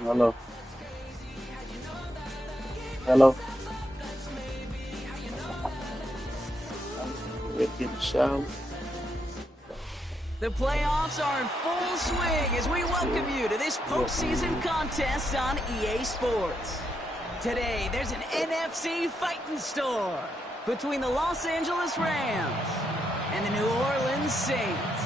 Hello. Hello. Get in the shower. The playoffs are in full swing as we welcome you to this postseason contest on EA Sports. Today, there's an NFC fighting store between the Los Angeles Rams and the New Orleans Saints.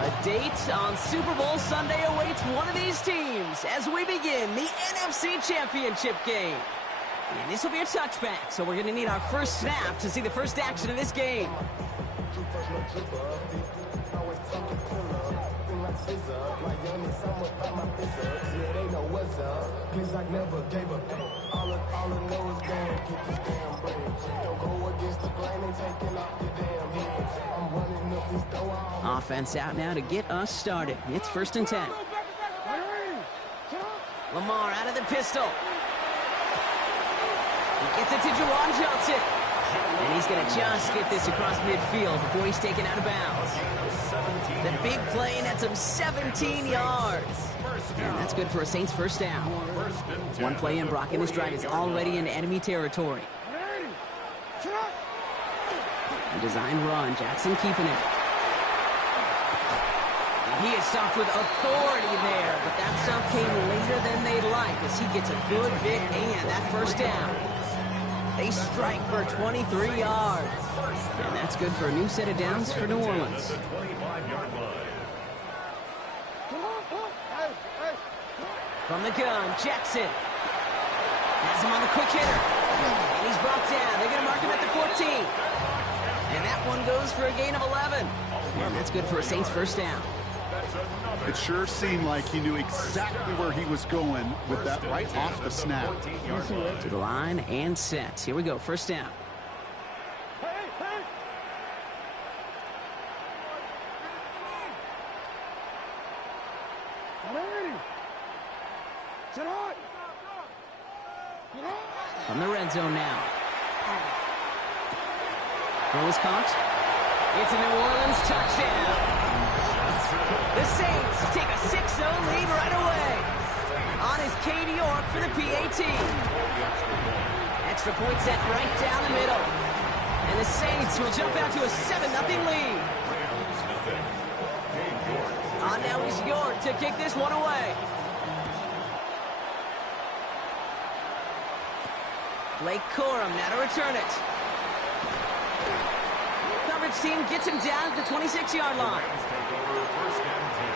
A date on Super Bowl Sunday awaits one of these teams as we begin the NFC Championship game. And this will be a touchback, so we're going to need our first snap to see the first action of this game. Offense out now to get us started. It's 1st and 10. Lamar out of the pistol. He gets it to Juwan Johnson. And he's going to just get this across midfield before he's taken out of bounds. The big play nets him 17 yards. And that's good for a Saints first down. One play in, Brock, and this drive is already in enemy territory. A designed run, Jackson keeping it. And he is stopped with authority there, but that stop came later than they'd like as he gets a good big and that first down. They strike for 23 yards. And that's good for a new set of downs for New Orleans. From the gun, Jackson has him on the quick hitter. And he's brought down. They're going to mark him at the 14. And that one goes for a gain of 11. And that's good for a Saints first down. It sure seemed like he knew exactly where he was going with that right off the snap. To the line and set. Here we go, first down. From the red zone now. Throw is caught. It's a New Orleans touchdown. The Saints take a 6-0 lead right away. On is Katie York for the PAT. Extra point set right down the middle. And the Saints will jump out to a 7-0 lead. On now is York to kick this one away. Blake Corum now to return it. Coverage team gets him down at the 26-yard line. First and 10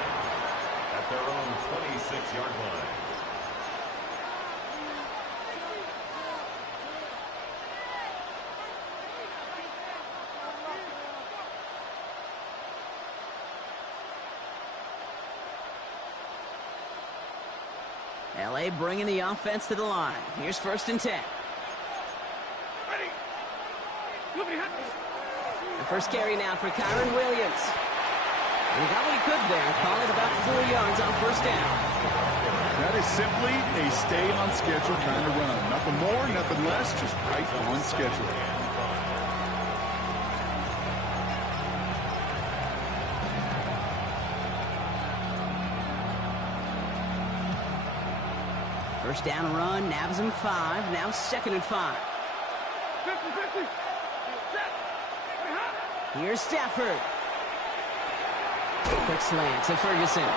at their own 26-yard line. LA bringing the offense to the line. Here's 1st and 10. The first carry now for Kyron Williams. And he got what he could there. Call it about 4 yards on first down. That is simply a stay on schedule kind of run. Nothing more, nothing less, just right on schedule. First down run, nabs him 5. Now 2nd and 5. Here's Stafford. Quick slant to Ferguson.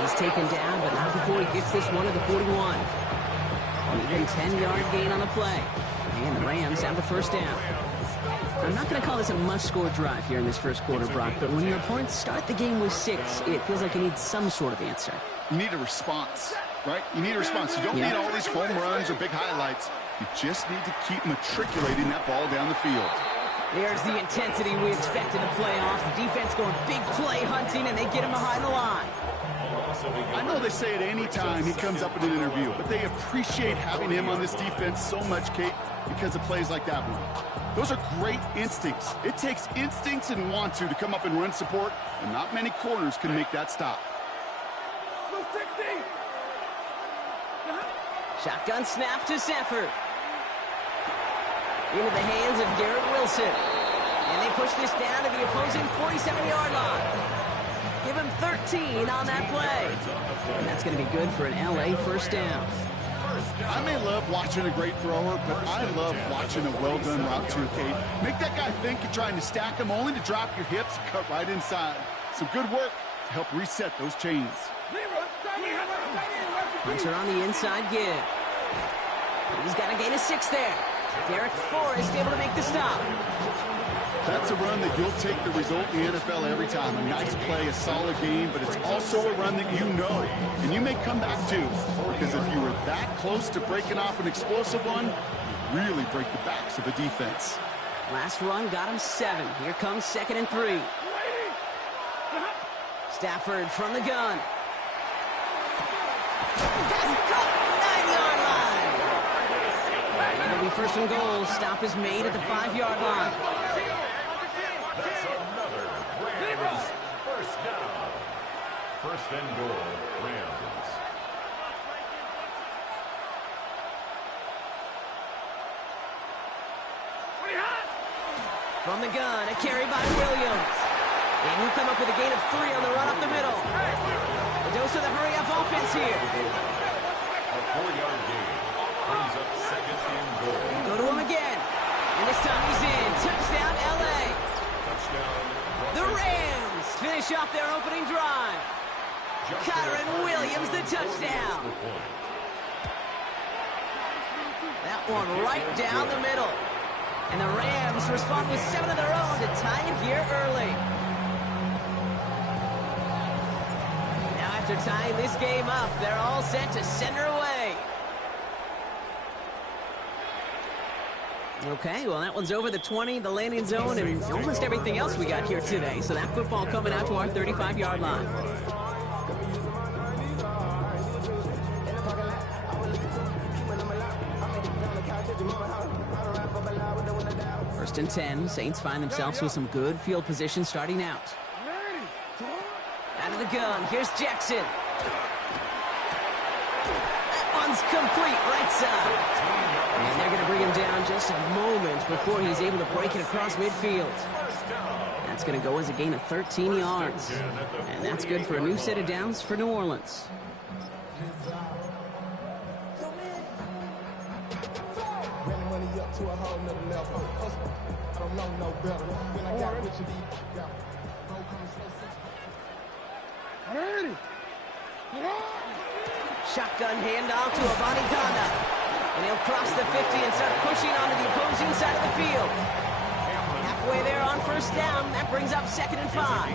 He's taken down, but not before he gets this one to the 41. An even 10-yard gain on the play. And the Rams have the first down. I'm not going to call this a must-score drive here in this first quarter, Brock, but when your opponents start the game with 6, it feels like you need some sort of answer. You need a response. right? You need a response. You don't need all these home runs or big highlights. You just need to keep matriculating that ball down the field. There's the intensity we expect in the playoffs. The defense going big play hunting, and they get him behind the line. I know they say it any time he comes up in an interview, but they appreciate having him on this defense so much, Kate, because of plays like that one. Those are great instincts. It takes instincts and want to come up and run support, and not many corners can make that stop. Shotgun snap to Sanford. Into the hands of Garrett Wilson. And they push this down to the opposing 47-yard line. Give him 13 on that play. And that's going to be good for an LA first down. I may love watching a great thrower, but I love watching a well-done route too, Kate. Make that guy think you're trying to stack him only to drop your hips and cut right inside. Some good work to help reset those chains. Hunter on the inside give. He's got a gain of 6 there. Derek Forrest able to make the stop. That's a run that you'll take the result in the NFL every time. A nice play, a solid game, but it's also a run that you know, and you may come back to, because if you were that close to breaking off an explosive one, you really break the backs of the defense. Last run got him 7. Here comes 2nd and 3. Stafford from the gun. It'll be 1st and goal. Stop is made at the 5-yard line. That's another Rams first down. 1st and goal, Rams. From the gun, a carry by Williams. And he'll come up with a gain of 3 on the run up the middle. The dose of the hurry-up offense here. A 4-yard gain brings up 2nd and goal. Go to him again. And this time he's in. Touchdown, LA. Touchdown. The Rams finish off their opening drive. Kyron Williams, the touchdown. That one right down the middle. And the Rams respond with 7 of their own to tie it here early. Now after tying this game up, they're all set to send her away. Okay, well, that one's over the 20, the landing zone, and almost everything else we got here today. So that football coming out to our 35-yard line. First and 10, Saints find themselves with some good field position starting out. Out of the gun, here's Jackson. That one's complete, right side. And they're going to bring him down just a moment before he's able to break it across midfield. That's going to go as a gain of 13 yards. And that's good for a new set of downs for New Orleans. Shotgun handoff to Abanikanda. And he'll cross the 50 and start pushing onto the opposing side of the field. Halfway there on 1st down. That brings up 2nd and 5.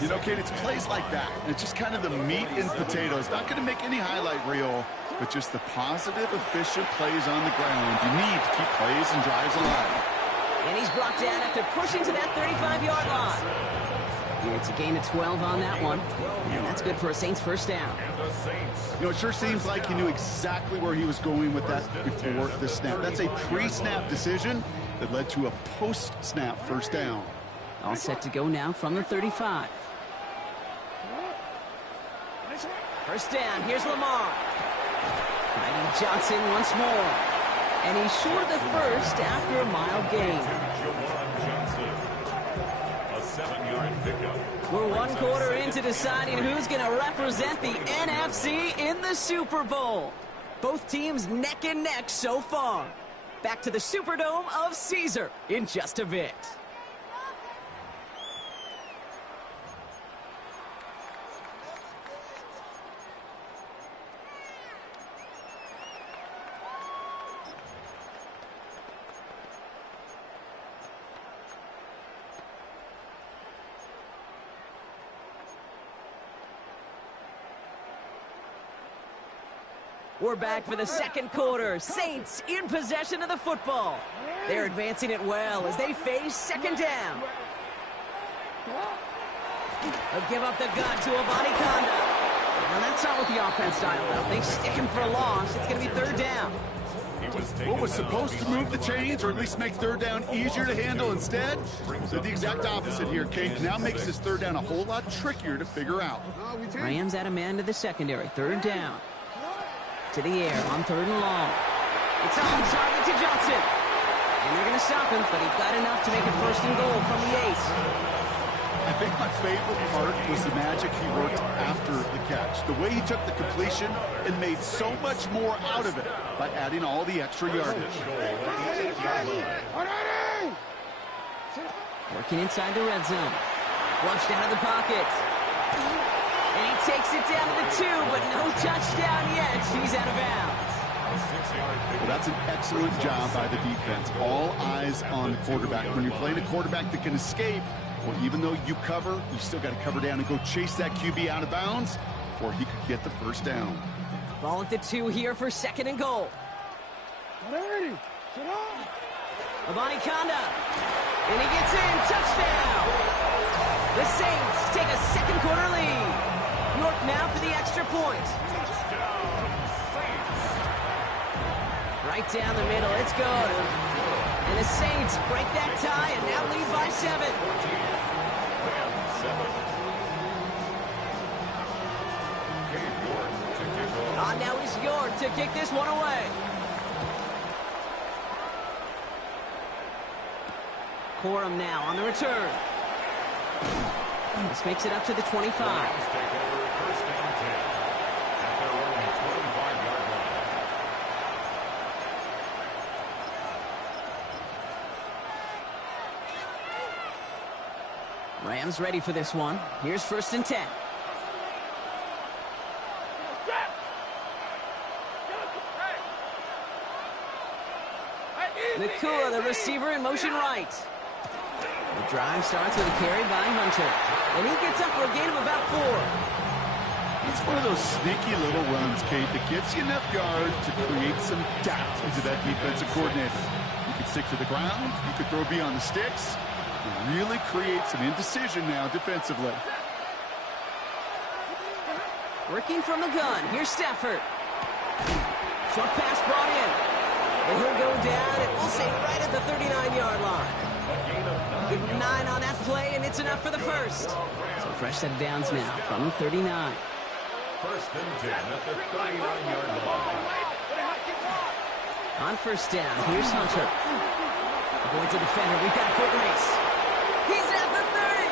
You know, Kate, it's plays like that. It's just kind of the meat and potatoes. Not going to make any highlight reel, but just the positive, efficient plays on the ground. You need to keep plays and drives alive. And he's brought down after pushing to that 35-yard line. Yeah, it's a gain of 12 on that one. And that's good for a Saints first down. You know, it sure seems like he knew exactly where he was going with that before the snap. That's a pre-snap decision that led to a post-snap first down. All set to go now from the 35. First down, here's Lamar. Finding Johnson once more. And he's short of the first after a mile gain. A 7-yard pickup. We're 1 quarter into deciding who's going to represent the NFC in the Super Bowl. Both teams neck and neck so far. Back to the Superdome of Caesar in just a bit. We're back for the second quarter. Saints in possession of the football. They're advancing it well as they face second down. They'll give up the gun to Abani Kanda. Now that's not what the offense dialed up. They stick him for a loss. It's going to be third down. What was supposed to move the chains or at least make third down easier to handle instead? So the exact opposite here, Kate. Now makes this third down a whole lot trickier to figure out. Rams add a man to the secondary. Third down. To the air on third and long. It's on target to Johnson. And they're going to stop him, but he got enough to make it first and goal from the 8. I think my favorite part was the magic he worked after the catch. The way he took the completion and made so much more out of it by adding all the extra yardage. Working inside the red zone. Flushed out of the pocket. And he takes it down to the 2, but no touchdown yet. He's out of bounds. Well, that's an excellent job by the defense. All eyes on the quarterback. When you're playing a quarterback that can escape, well, even though you cover, you still got to cover down and go chase that QB out of bounds before he could get the first down. Ball at the 2 here for second and goal. Abani Kanda. And he gets in. Touchdown. The Saints take a second quarter lead. York now for the extra point. Right down the middle. It's good. And the Saints break that tie and now lead by 7. Now is York to kick this one away. Corum now on the return. This makes it up to the 25. Rams ready for this one. Here's first and 10. Nakua, the receiver, in motion right. The drive starts with a carry by Hunter. And he gets up for a gain of about 4. It's one of those sneaky little runs, Kate, that gets you enough yards to create some doubt into that defensive coordinator. You can stick to the ground. You could throw beyond the sticks. You really create some indecision now defensively. Working from the gun. Here's Stafford. Short pass brought in. And he'll go down, and we'll say right at the 39-yard line. Give him 9 on that play, and it's enough for the first. So fresh set of downs now from the 39. First and 10 at the 39-yard line. On first down, here's Hunter. Avoids a defender. We've got a foot race. He's at the 30.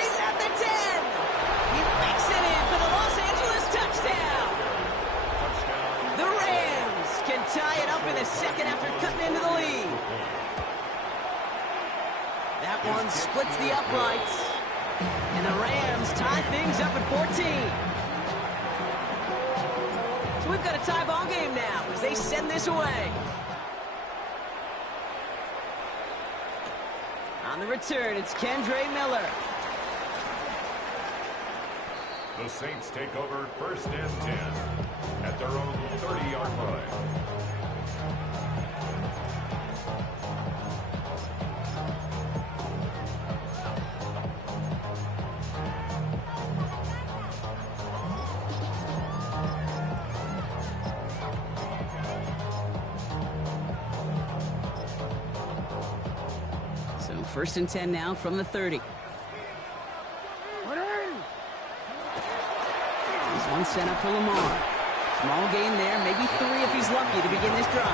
He's at the 10. He makes it in for the Los Angeles touchdown. The Rams can tie it up in a second after cutting into the lead. That one splits the uprights. And the Rams tie things up at 14. So we've got a tie ball game now as they send this away. On the return, it's Kendre Miller. The Saints take over first and 10 at their own 30-yard line. So first and 10 now from the 30. Here's one set up for Lamar. Small gain there, maybe 3 if he's lucky to begin this drive. I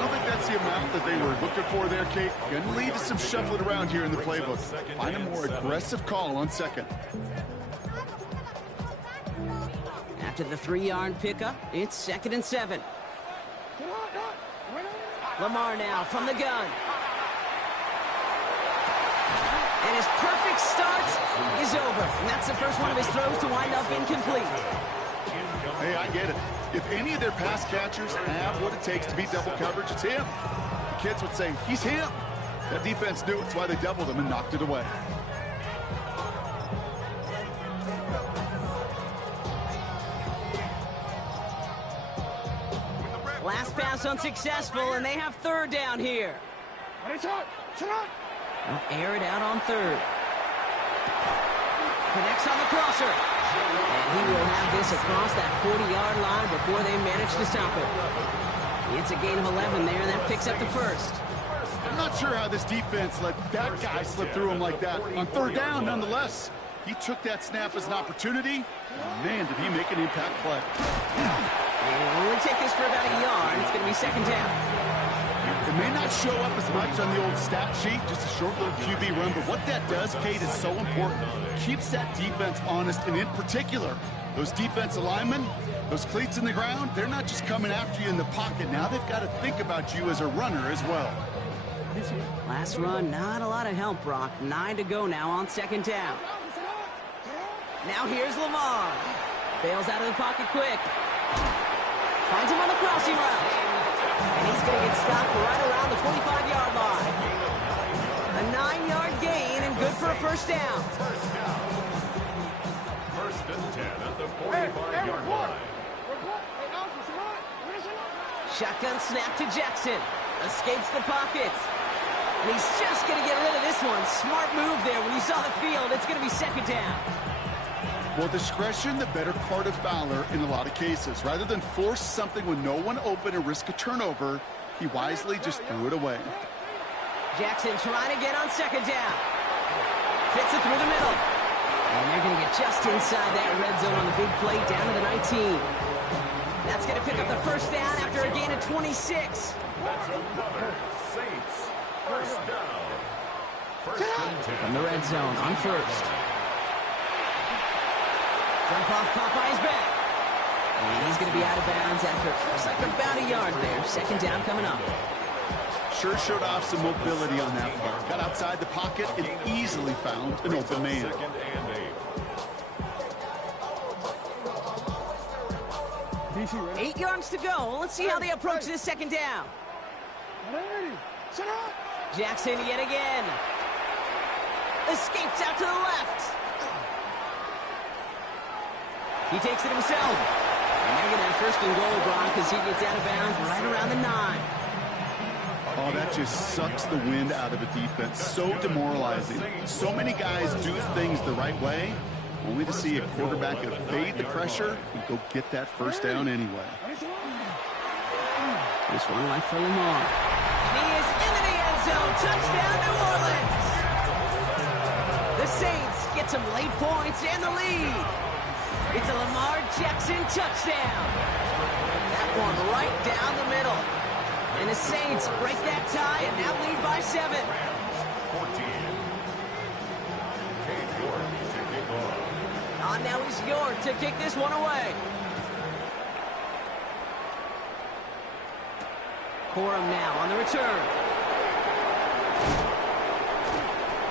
don't think that's the amount that they were looking for there, Kate. Going to lead to some shuffling around here in the playbook. Find a more aggressive call on second. After the 3-yard pickup, it's second and 7. Lamar now from the gun. And his perfect start is over. And that's the first one of his throws to wind up incomplete. Hey, I get it. If any of their pass catchers have what it takes to beat double coverage, it's him. The kids would say, he's him. That defense knew it. That's why they doubled him and knocked it away. pass unsuccessful, and they have third down here. They'll air it out on third. Connects on the crosser. And he will have this across that 40-yard line before they manage to stop it. It's a gain of 11 there, and that picks up the first. I'm not sure how this defense let that guy slip through him like that. On third down, nonetheless, he took that snap as an opportunity. Man, did he make an impact play. They'll only take this for about a yard. It's going to be second down. It may not show up as much on the old stat sheet, just a short little QB run, but what that does, Kate, is so important. Keeps that defense honest, and in particular, those defensive linemen, those cleats in the ground, they're not just coming after you in the pocket. Now they've got to think about you as a runner as well. Last run, not a lot of help, Brock. 9 to go now on second down. Now here's Lamar. Bails out of the pocket quick. Finds him on the crossing route. And he's going to get stopped right around the 45-yard line. A 9-yard gain and good for a first down. First and 10 at the 45-yard line. Shotgun snap to Jackson. Escapes the pocket. And he's just going to get rid of this one. Smart move there. When you saw the field, it's going to be second down. Well, discretion, the better part of valor in a lot of cases. Rather than force something with no one open and risk a turnover, he wisely just threw it away. Jackson trying to get on second down. Fits it through the middle. And they're going to get just inside that red zone on the big play down to the 19. That's going to pick up the first down after a gain of 26. That's another Saints first down. First and 10. From the red zone on first. Jump off caught by his back. And he's going to be out of bounds after, looks like about a yard there. Second down coming up. Sure showed off some mobility on that play. Got outside the pocket and easily found an open man. Second and 8. 8 yards to go. Let's see how they approach this second down. Jackson yet again. Escapes out to the left. He takes it himself. And they're going to have first and goal, Brock, because he gets out of bounds right around the 9. Oh, that just sucks the wind out of a defense. So demoralizing. So many guys do things the right way, only to see a quarterback evade the pressure and go get that first down anyway. This one left for Lamar. And he is into the end zone. Touchdown, New Orleans. The Saints get some late points and the lead. It's a Lamar Jackson touchdown. That one right down the middle. And the Saints break that tie and now lead by 7. 14. Cade York to kick off. On now is York to kick this one away. Corum now on the return.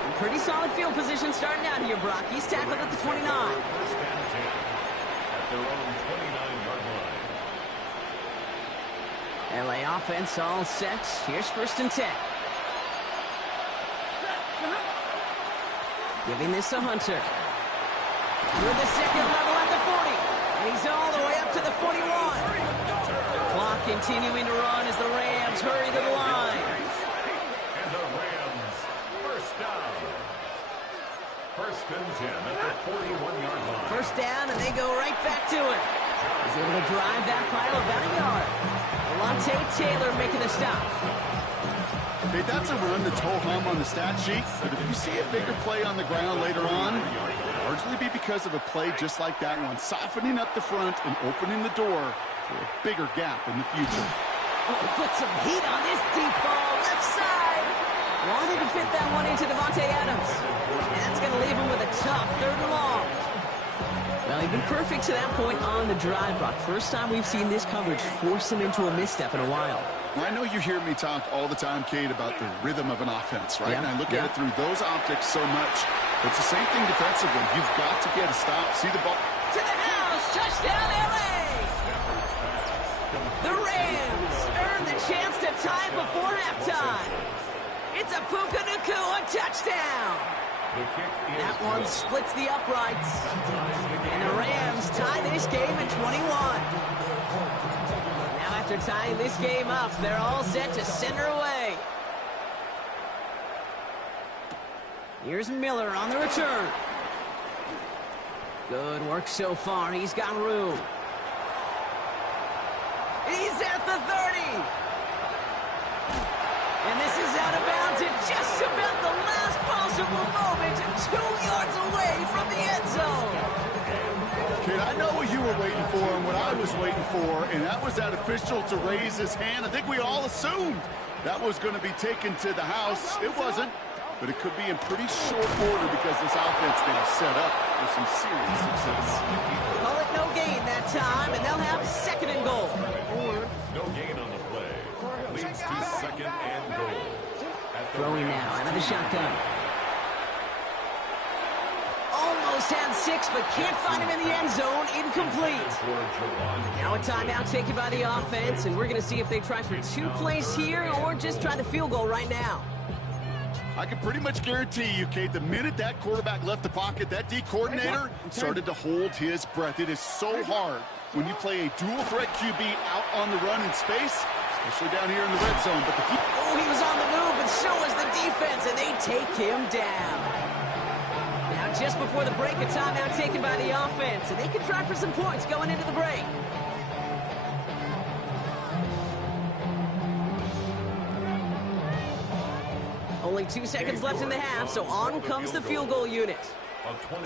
And pretty solid field position starting out here, Brock. He's tackled at the 29. First and 10 at their own 29-yard line. LA offense all set. Here's first and 10. Giving this to Hunter. With the second level at the 40. And he's all the way up to the 41. Clock continuing to run as the Rams hurry to the line. And the Rams first down. First and 10 at the 41-yard line. First down, and they go right back to it. He's able to drive that pile about a yard. Alontae Taylor making the stop. Okay, that's a run that's ho-hum on the stat sheet, but if you see a bigger play on the ground later on, it'll largely be because of a play just like that one, softening up the front and opening the door for a bigger gap in the future. Oh, put some heat on this deep ball, left side. Wanted to fit that one into Devontae Adams. And that's going to leave him with a tough third and long. Well, he's been perfect to that point on the drive, Brock. First time we've seen this coverage force him into a misstep in a while. Well, I know you hear me talk all the time, Kate, about the rhythm of an offense, right? Yeah, And I look at it through those optics so much. It's the same thing defensively. You've got to get a stop, see the ball. To the house, touchdown LA! The Rams earn the chance to tie it before halftime. It's a Puka Nacua touchdown. That one splits the uprights. And the Rams tie this game at 21. Now after after tying this game up, they're all set to send her away. Here's Miller on the return. Good work so far. He's got room. He's at the 30. And this is out of bounds at just about the last possible moment, 2 yards away from the end zone. Kid, I know what you were waiting for and what I was waiting for, and that was that official to raise his hand. I think we all assumed that was going to be taken to the house. It wasn't, but it could be in pretty short order because this offense now set up for some serious success. Call it no gain that time, and they'll have second and goal. No gain on the play. Leads to second and goal. Throwing now out of the shotgun. Almost had 6, but can't find him in the end zone. Incomplete. Now a timeout taken by the offense, and we're going to see if they try for 2 plays here or just try the field goal right now. I can pretty much guarantee you, Kate, the minute that quarterback left the pocket, that D coordinator started to hold his breath. It is so hard when you play a dual-threat QB out on the run in space, especially down here in the red zone. But oh, he was on the move, and so was the defense, and they take him down. Now, just before the break, a timeout taken by the offense, and they can try for some points going into the break. Only 2 seconds left in the half, so on comes the field goal unit.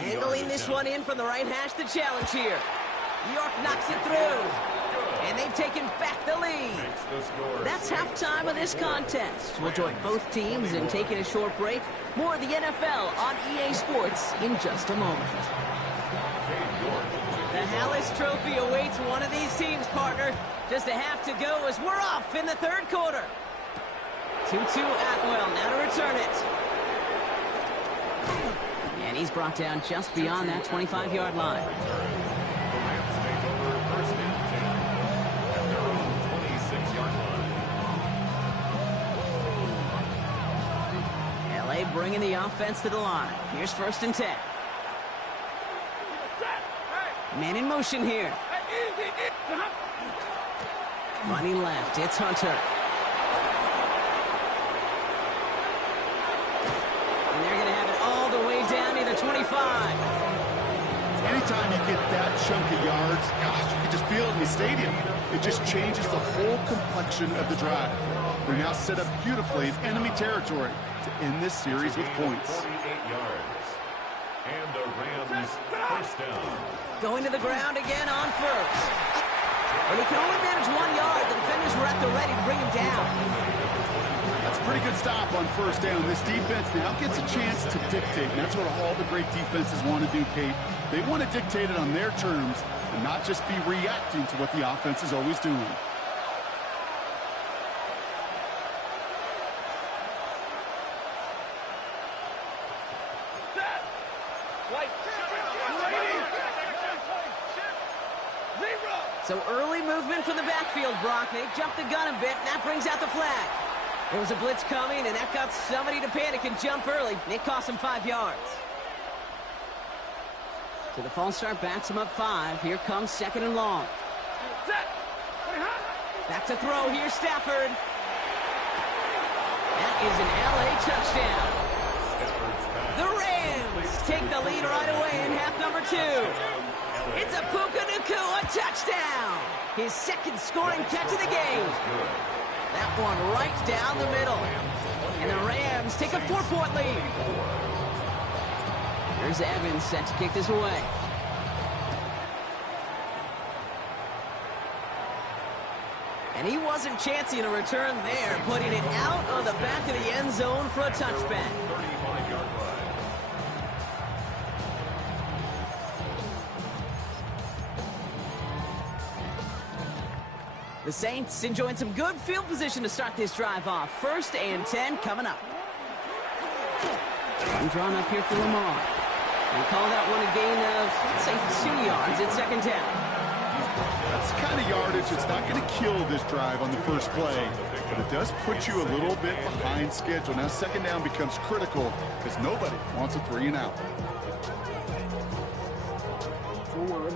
Angling this one in from the right hash, the challenge here. York knocks it through, and they've taken back the lead. That's halftime of this contest. We'll join both teams in taking a short break. More of the NFL on EA Sports in just a moment. The Hallis Trophy awaits one of these teams, partner. Just a half to go as we're off in the third quarter. 2-2 Atwell, now to return it. And he's brought down just beyond that 25-yard line. LA bringing the offense to the line. Here's 1st and 10. Man in motion here. Money left, it's Hunter. And they're going to have it all the way down near the 25. anytime you get that chunk of yards, gosh, you can just feel it in the stadium. It just changes the whole complexion of the drive. They're now set up beautifully in enemy territory to end this series with points. 48 yards. And the Rams first down. Going to the ground again on first. And he can only manage 1 yard. The defenders were at the ready to bring him down. That's a pretty good stop on first down. This defense now gets a chance to dictate, and that's what all the great defenses want to do, Kate. They want to dictate it on their terms and not just be reacting to what the offense is always doing. So early movement from the backfield, Brock. They jumped the gun a bit, and that brings out the flag. There was a blitz coming, and that got somebody to panic and jump early. It cost him 5 yards. So the false start backs him up 5. Here comes second and long. Back to throw. Here's Stafford. That is an LA touchdown. The Rams take the lead right away in half number 2. It's a Puka Nacua touchdown. His second scoring catch of the game. That one right down the middle. And the Rams take a 4-point lead. Here's Evans set to kick this away. And he wasn't chancing a return there, putting it out of the back of the end zone for a touchback. 35-yard line. The Saints enjoying some good field position to start this drive off. 1st and 10 coming up. And drawn up here for Lamar. We call that one a gain of, let's say, 2 yards at second down. That's the kind of yardage that's not going to kill this drive on the first play, but it does put you a little bit behind schedule. Now second down becomes critical because nobody wants a 3 and out.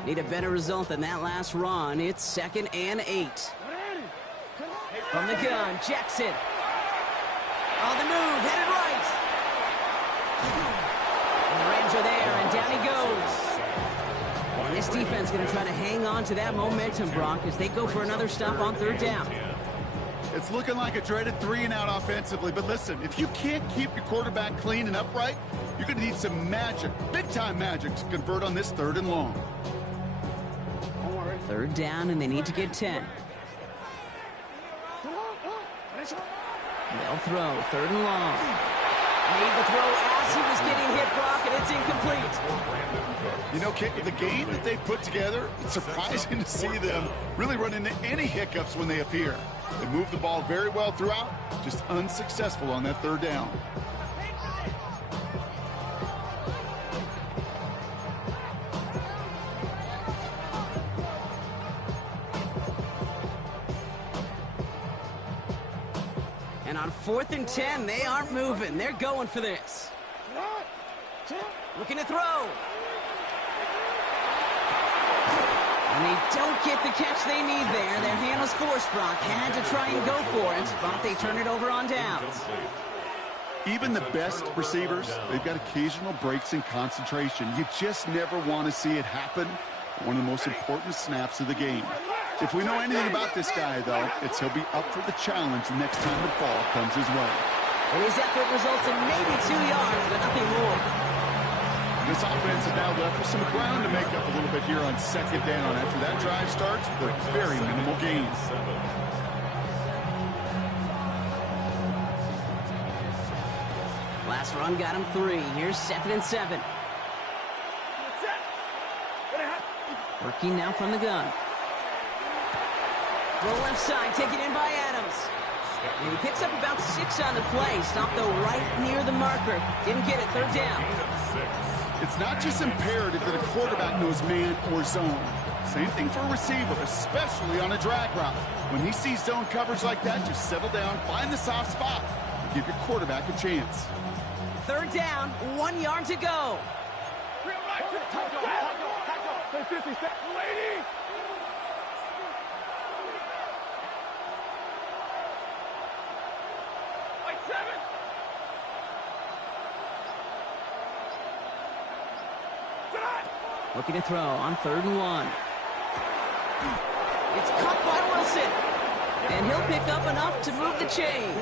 Need a better result than that last run. It's 2nd and 8. From the gun, Jackson. On the move, headed right. And the Rams are there, and down he goes. And this defense going to try to hang on to that momentum, Brock, as they go for another stop on third down. It's looking like a dreaded 3-and-out offensively, but listen, if you can't keep your quarterback clean and upright, you're going to need some magic, big-time magic, to convert on this 3rd and long. Third down, and they need to get 10. They'll throw, 3rd and long. Made the throw as he was getting hit, Brock, and it's incomplete. You know, Kit, the game that they put together, it's surprising to see them really run into any hiccups when they appear. They move the ball very well throughout, just unsuccessful on that 3rd down. And on 4th and 10, they aren't moving. They're going for this. Looking to throw. And they don't get the catch they need there. Their hand was forced, Brock. Had to try and go for it, but they turn it over on downs. Even the best receivers, they've got occasional breaks in concentration. You just never want to see it happen. One of the most important snaps of the game. If we know anything about this guy, though, it's he'll be up for the challenge the next time the ball comes his way. And his effort results in maybe 2 yards, but nothing more. This offense is now left with some ground to make up a little bit here on 2nd down. After that drive starts, with very minimal gains. Last run got him 3. Here's 2nd and 7. Working now from the gun. Throw left side, taken in by Adams. And he picks up about 6 on the play. Stopped, though, right near the marker. Didn't get it, 3rd down. It's not just imperative that a quarterback knows man or zone. Same thing for a receiver, especially on a drag route. When he sees zone coverage like that, just settle down, find the soft spot, and give your quarterback a chance. 3rd down, 1 yard to go. Looking to throw on 3rd and 1. It's caught by Wilson. And he'll pick up enough to move the chains.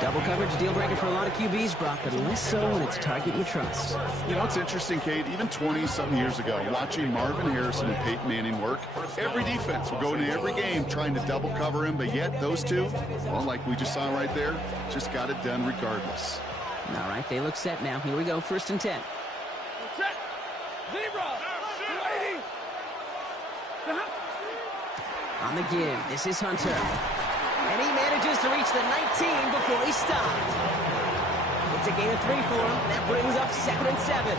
Double coverage deal breaker for a lot of QBs, Brock, but less so when it's a target you trust. You know, it's interesting, Kate, even 20-something years ago, watching Marvin Harrison and Peyton Manning work, every defense will go into every game trying to double cover him, but yet those two, well, like we just saw right there, just got it done regardless. All right, they look set now. Here we go, 1st and 10. On the give, this is Hunter. And he manages to reach the 19 before he stopped. It's a gain of 3 for him. That brings up 2nd and 7. 3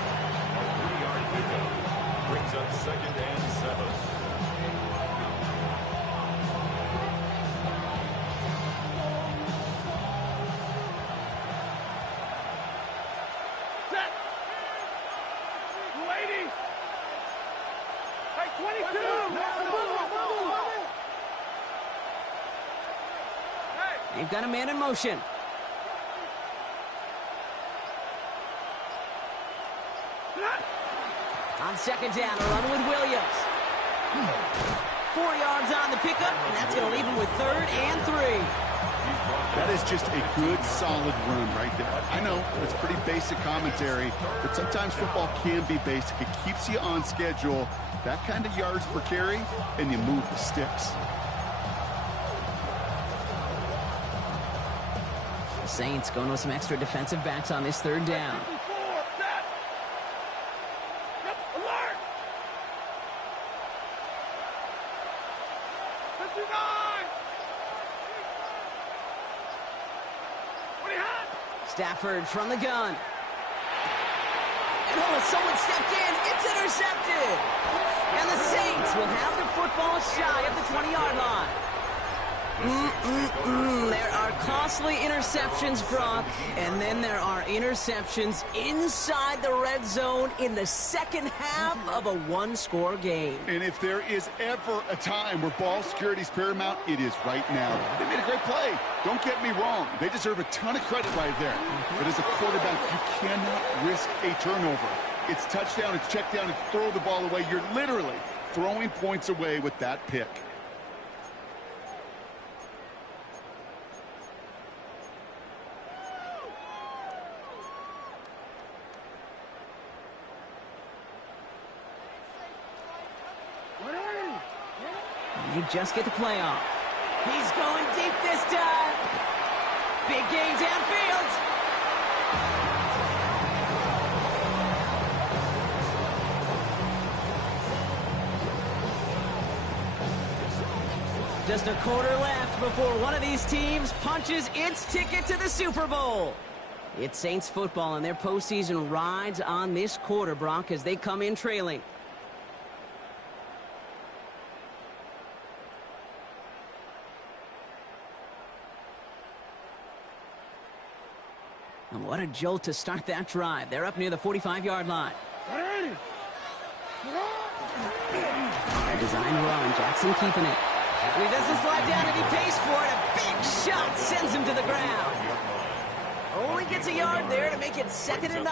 yard pickup brings up 2nd and 7. Set. 280. Hey, 22. They've got a man in motion. On 2nd down, a run with Williams. 4 yards on the pickup, and that's going to leave him with 3rd and 3. That is just a good, solid run right there. I know it's pretty basic commentary, but sometimes football can be basic. It keeps you on schedule, that kind of yards per carry, and you move the sticks. The Saints going with some extra defensive backs on this 3rd down. Stafford from the gun. And someone stepped in. It's intercepted. And the Saints will have the football shy of the 20-yard line. There are costly interceptions, Brock, and then there are interceptions inside the red zone in the second half of a one-score game. And if there is ever a time where ball security is paramount, it is right now. They made a great play. Don't get me wrong. They deserve a ton of credit right there. But as a quarterback, you cannot risk a turnover. It's touchdown, it's check down, it's throw the ball away. You're literally throwing points away with that pick. And they just get the playoff. He's going deep this time. Big game downfield. Just a quarter left before one of these teams punches its ticket to the Super Bowl. It's Saints football, and their postseason rides on this quarter, Brock, as they come in trailing. And what a jolt to start that drive. They're up near the 45-yard line. A design run. Jackson keeping it. He doesn't slide down and he pays for it. A big shot sends him to the ground. Only gets a yard there to make it 2nd and 9.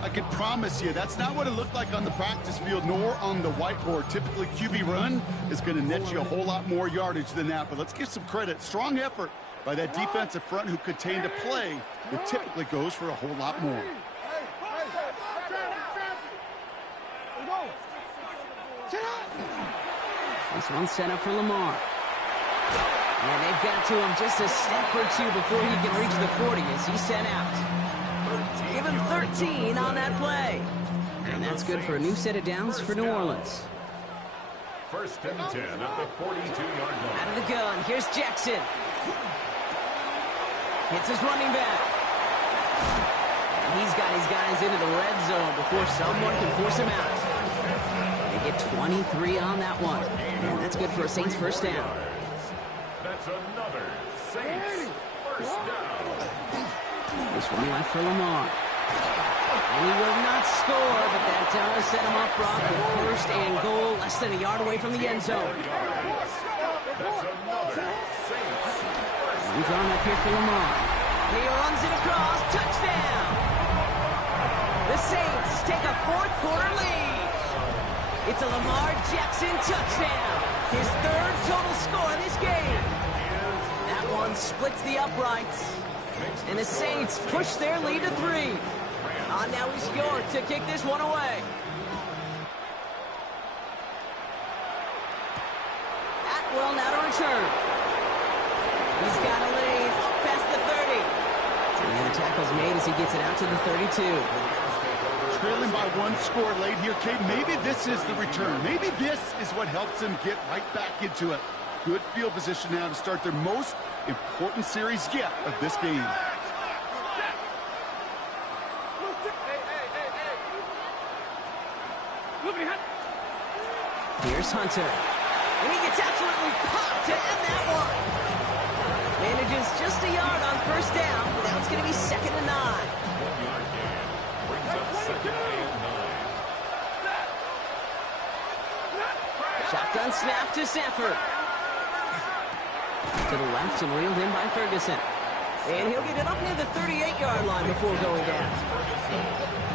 I can promise you that's not what it looked like on the practice field nor on the whiteboard. Typically, QB run is going to net you a whole lot more yardage than that. But let's give some credit. Strong effort by that defensive front who contained a play that typically goes for a whole lot more. This one's set up for Lamar. And they've got to him just a step or two before he can reach the 40 as he's sent out. Give him 13 on that play. And that's good for a new set of downs for New Orleans. 1st and 10 at the 42-yard line. Out of the gun, here's Jackson. Hits his running back. And he's got his guys into the red zone before someone can force him out. They get 23 on that one. And that's good for a Saints 1st down. That's another Saints 1st down. This one left for Lamar. And he will not score, but that does set him up, Brock, with 1st and goal, less than a yard away from the end zone. That's another Saints 1st down. He's on up here for Lamar. He runs it across, touchdown! The Saints take a 4th quarter lead. It's a Lamar Jackson touchdown. His 3rd total score in this game. That one splits the uprights. And the Saints push their lead to 3. Now he's York to kick this one away. Atwell now to return. He's got a lead up past the 30. And the tackle's made as he gets it out to the 32. Trailing by 1 score late here, Kate. Maybe this is the return. Maybe this is what helps them get right back into it. Good field position now to start their most important series yet of this game. Here's Hunter. And he gets absolutely popped to end that one. Manages just a yard on 1st down. Now it's going to be 2nd and 9. Brings up 2nd and 9. Shotgun snap to Sanford. To the left and reeled in by Ferguson. And he'll get it up near the 38-yard line before going down.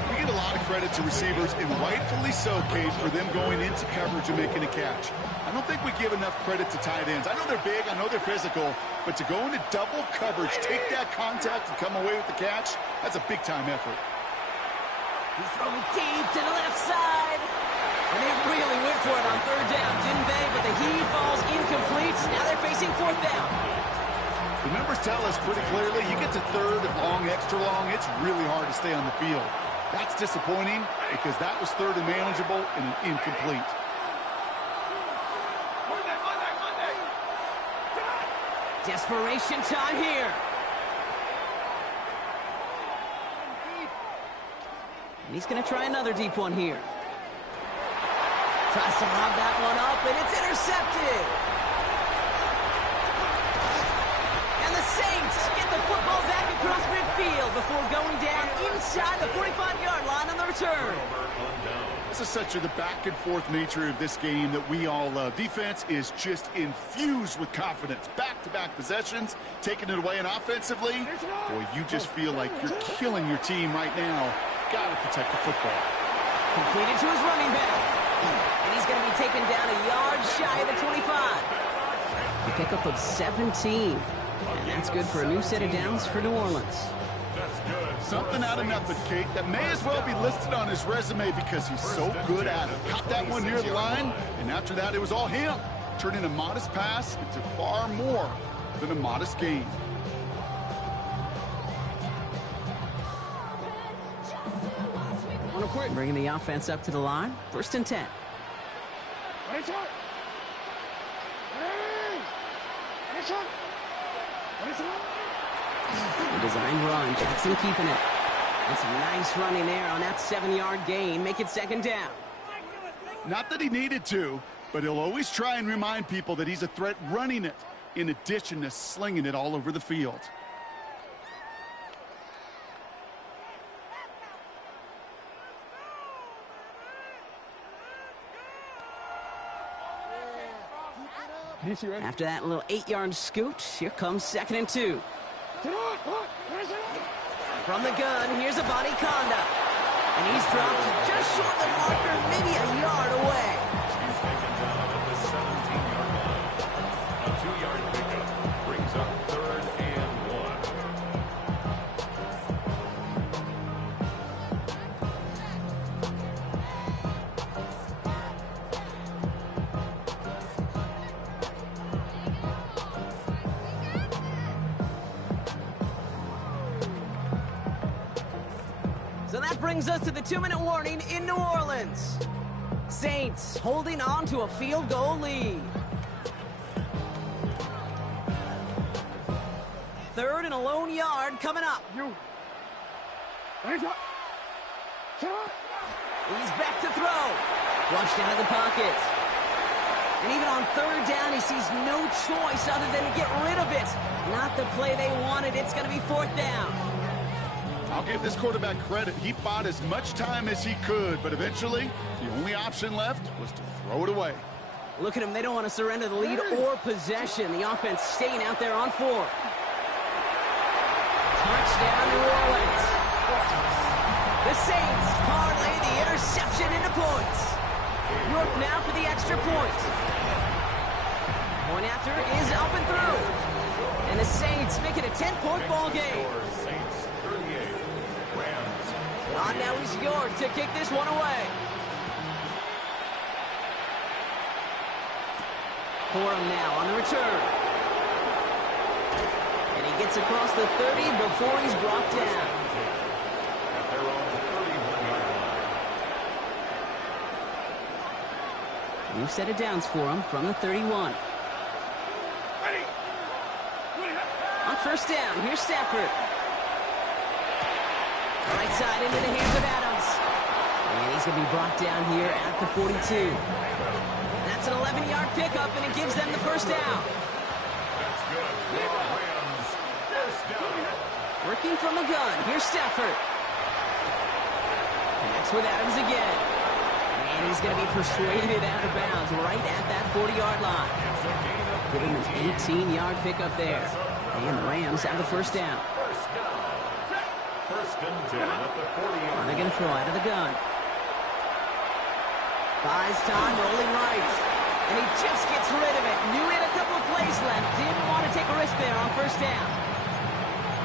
We get a lot of credit to receivers, and rightfully so, Kate, for them going into coverage and making a catch. I don't think we give enough credit to tight ends. I know they're big, I know they're physical, but to go into double coverage, take that contact and come away with the catch, that's a big-time effort. He's throwing deep to the left side. And they really went for it on 3rd down, didn't they? But the heave falls incomplete. Now they're facing 4th down. The numbers tell us pretty clearly, you get to 3rd and long, extra long, it's really hard to stay on the field. That's disappointing because that was 3rd and manageable and an incomplete. Desperation time here. And he's going to try another deep one here. Tries to lob that one up, and it's intercepted. the football back across midfield before going down inside the 45-yard line on the return. This is such the back-and-forth nature of this game that we all love. Defense is just infused with confidence. Back-to-back possessions, taking it away, and offensively, boy, you just feel like you're killing your team right now. Got to protect the football. Completed to his running back. And he's going to be taken down a yard shy of the 25. A pickup of 17. And that's good for a new set of downs for New Orleans. Something out of nothing, Kate. That may as well be listed on his resume because he's so good at it. Caught that one near the line, and after that, it was all him. Turning a modest pass into far more than a modest gain. Bringing the offense up to the line. 1st and 10. The design run. Jackson keeping it. And some nice running there on that 7-yard gain. Make it 2nd down. Not that he needed to, but he'll always try and remind people that he's a threat running it, in addition to slinging it all over the field. After that little 8-yard scoot, here comes 2nd and 2. From the gun, here's a body conduct. And he's dropped just short of the marker, maybe a yard away. He's taken down at the 17-yard line. A 2-yard pickup brings up 3rd and 1. So that brings us to the 2-minute warning in New Orleans. Saints holding on to a field goal lead. 3rd and a lone yard coming up. He's back to throw. Flushed out of the pocket. And even on 3rd down, he sees no choice other than to get rid of it. Not the play they wanted. It's going to be 4th down. I'll give this quarterback credit. He bought as much time as he could, but eventually, the only option left was to throw it away. Look at them. They don't want to surrender the lead or possession. The offense staying out there on 4. Touchdown, New Orleans. The Saints parlay the interception into points. York now for the extra point. Point after is up and through. And the Saints make it a 10-point ball game. Saints 38. Rams. Now he's York to kick this one away. Corum now on the return. And he gets across the 30 before he's brought down. At their own 31-yard line. New set of downs for him from the 31. On 1st down, here's Stafford. Right side into the hands of Adams. And he's going to be brought down here at the 42. That's an 11-yard pickup, and it gives them the 1st down. That's good. Rams. 1st down. Working from the gun, here's Stafford. Connects with Adams again. And he's going to be persuaded out of bounds right at that 40-yard line. Give him an 18-yard pickup there. And the Rams have the 1st down. 1st down. 1st and 10 at the 40-yard They're going to throw out of the gun. Buys time, rolling right. And he just gets rid of it. Knew he had a couple of plays left. Didn't want to take a risk there on 1st down.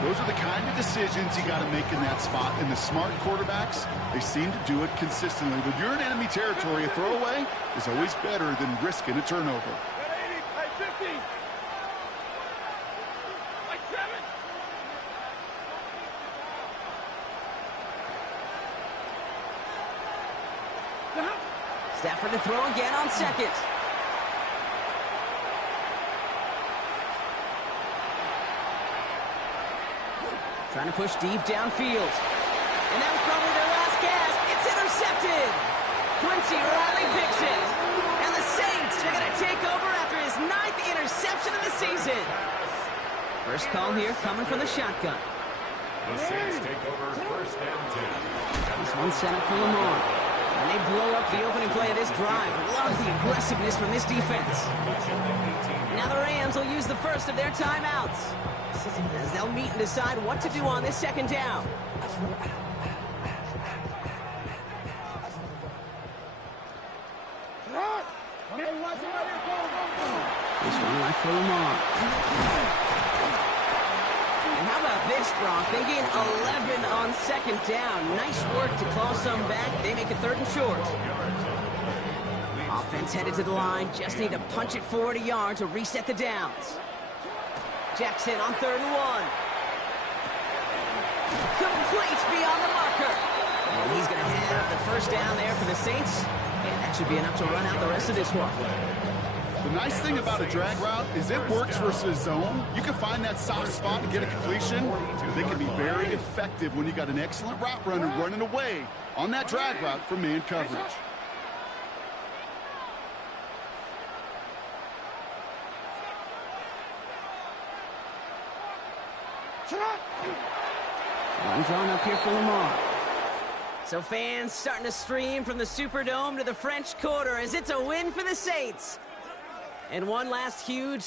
Those are the kind of decisions you got to make in that spot. And the smart quarterbacks, they seem to do it consistently. When you're in enemy territory, a throwaway is always better than risking a turnover. Stafford to throw again on 2nd. Trying to push deep downfield. And that was probably their last gasp. It's intercepted. Quincy Riley picks it. And the Saints are going to take over after his 9th interception of the season. First call here coming from the shotgun. The Saints take over first and 10. This one set up for Lamar. And they blow up the opening play of this drive. Love the aggressiveness from this defense. Now the Rams will use the first of their timeouts, as they'll meet and decide what to do on this second down. This one left for Lamar. And how about this, Brock? They gain 11 on second down. Nice work to claw some back. They make it 3rd and short. Offense headed to the line. Just need to punch it forward a yard to reset the downs. Jackson on 3rd and 1. Complete beyond the marker. And he's going to have the first down there for the Saints. And that should be enough to run out the rest of this one. The nice thing about a drag route is it works versus zone. You can find that soft spot and get a completion. They can be very effective when you got an excellent route runner running away on that drag route from man coverage. One drawn up here for Lamar. So fans starting to stream from the Superdome to the French Quarter as it's a win for the Saints. And one last huge